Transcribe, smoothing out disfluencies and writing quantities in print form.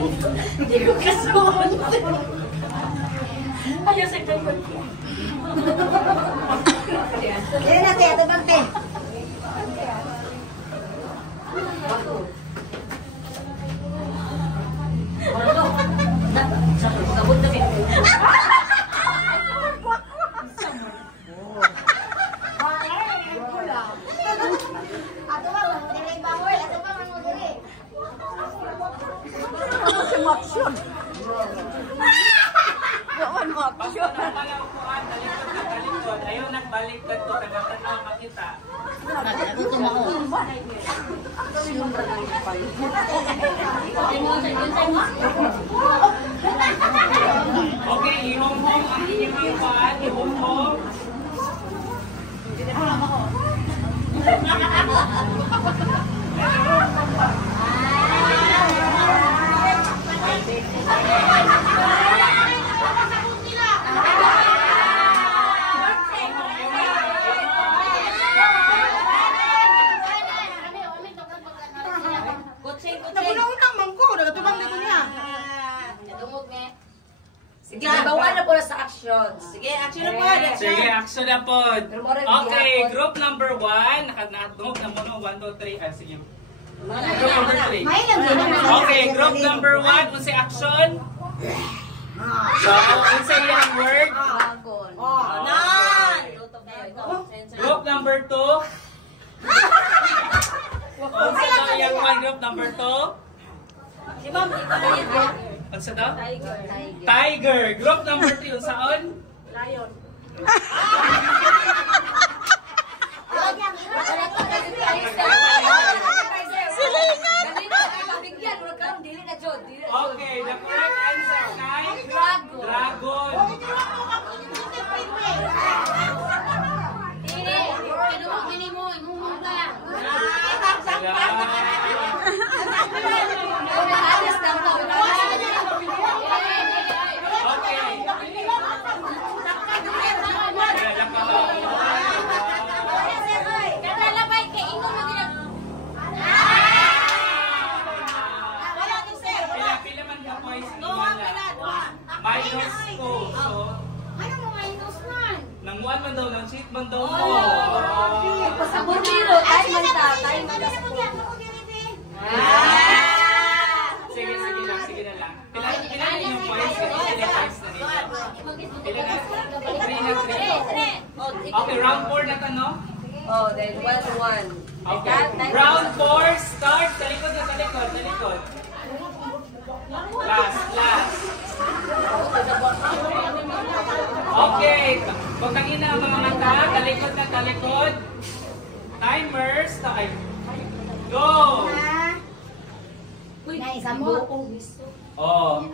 Hindi ko kasuot. Ayaw sa kayo. Yan natin, ito bante. Sabot na kayo. Ato ba, dili bawal, ato ba mo dili. Si Maksyon. Buwan Maksyon. Ayaw nagbalik ka to, tagatanaw makita. Okay, ihong-hong ang inyong ipan, ihong-hong. Nagunang mangko, nagatubang na ko niya. Dungog niya. Sige, bawa na po sa action. Sige, action na po. Sige, action na po. Okay, group number 1. Nakadungog na mo, 1, 2, 3. Sige. Group number 3. May lang din. Okay, group number 1. Unsay action? So, unsay yung word? Dragon. Nan! Group number 2. Unsay daw yung one group number 2? Si Ma'am, ito na yun. Unsa daw? Tiger. Tiger. Group number 3. Unsaon? Lion. Silingan! Okay, the correct answer ay Dragon. Minus 2. So, nang 1 man daw, nang cheat man daw mo. Sabon biro, tayo man ta, tayo man ta. Sige, sige na lang. Pila yung points? Pila points na ninyo? Pila na? 3 na 3. Okay, round 4 na ka, no? Oh, then 1-1. Okay. Round 4, start. Talikod na, talikod. Last. Okay. Huwag kang ina mga mata. Talikod. Timer, start. Go! Na isa mo. Oh.